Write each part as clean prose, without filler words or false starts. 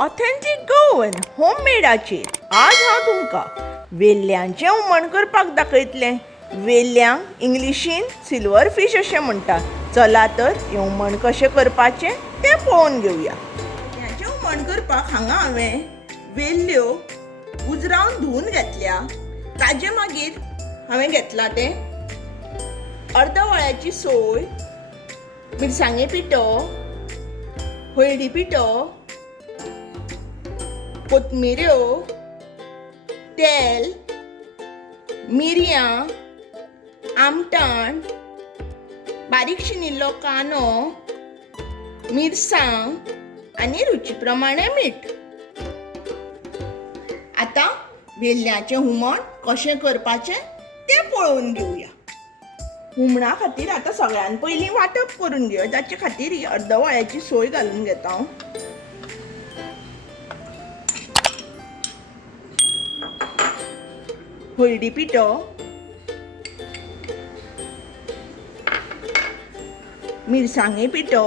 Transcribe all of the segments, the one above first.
ऑथेंटिक गोवन होममेडाचेर आज हांव तुमकां वेल्ल्यांचें हुमण करपाक दाखयतलें. वेल्ल्यांक इंग्लिशीन सिल्वर फिश अशें म्हणटात. चला तर हें हुमण कशें करपाचें तें पळोवन घेवया. वेल्ल्यांचें हुमण करपाक हांगा हांवें वेल्ल्यो उजरावन धुवन घेतल्या. ताजे मागीर हांवें घेतला तें अर्द वळ्याची सोय, मिरसांगे पिठो, हळदी पिठो, कोथमिऱ्यो, तेल, मिरयां, आमटाण, बारीक शिनिल्लो कांदो, मिरसांग आनी रुची प्रमाणे मीठ. आतां वेल्ल्यांचें हुमण कशें करपाचें तें पळोवन घेवया. हुमणा खातीर आतां सगळ्यान पयलीं वांटप करून घेवया. ताचे खातीर ही अर्द वळ्याची सोय घालून घेता हांव. हळदी पिठो, मिरसांगे पिठो,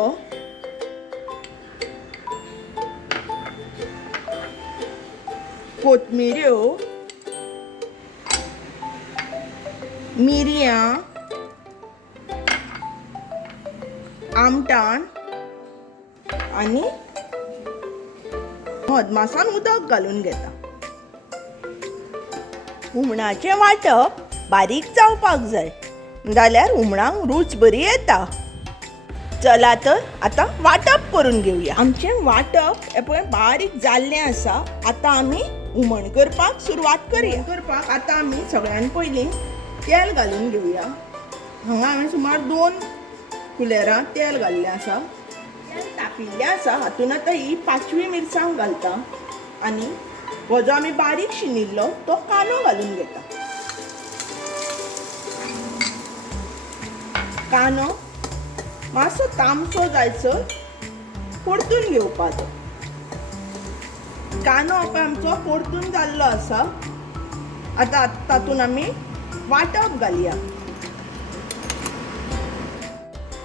कोथमिऱ्यो, मिरयां, आमटाण आनी मदमासान उदक घालून घेता. हुमणाचें वांटप बारीक जावपाक जाय, जाल्यार हुमणाक रूच बरी येता. चला तर आतां वांटप करून घेवया. आमचें वांटप हें पळय बारीक जाल्लें आसा. आतां आमी हुमण करपाक सुरवात करया. आतां आमी सगळ्यान पयलीं तेल घालून घेवया. हांगा हांवें सुमार 2 कुलेरां तेल घाल्लें आसा. तेल तापिल्लें आसा. हातून आतां ही 5वी मिरसांग घालता आनी हो जो आमी बारीक शिनिल्लो तो कांदो घालून घेता. कांदो मातसो तामसो जायसर परतून घेवपाचो. कांदो आता आमचो परतून जाल्लो आसा. आतां तातूंत आमी वांटप घालया.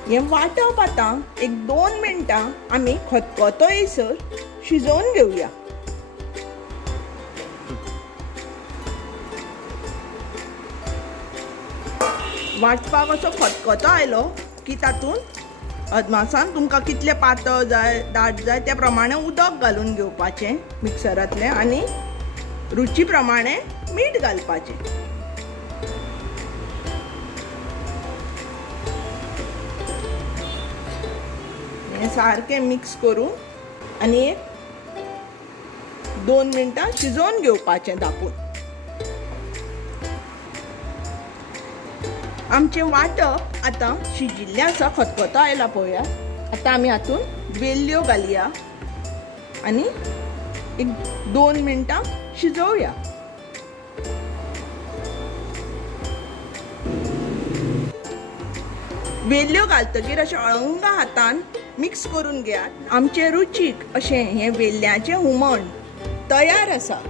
हें वांटप आतां 1-2 मिनटां आमी खतखतो येयसर शिजोवन घेवया. वांटपाक असो खतखतो आयलो की तातूंत अदमासान तुमकां कितलें पातळ जाय दाट जाय त्या प्रमाणे उदक घालून घेवपाचें मिक्सरांतलें आनी रुची प्रमाणे मीठ घालपाचें. हें सारकें मिक्स करून आनी 2 मिनटां शिजोवन घेवपाचें धांपून. आमचें वांटप आतां शिजिल्लें आसा. खतखतो आयला पळोवया. आतां आमी हातूंत वेल्ल्यो घालया आनी 1-2 मिनटां शिजोवया. वेल्ल्यो घालतकीर अशें अळंग हातान मिक्स करून घेयात. आमचें रुचीक अशें हें वेल्ल्यांचें हुमण तयार आसा.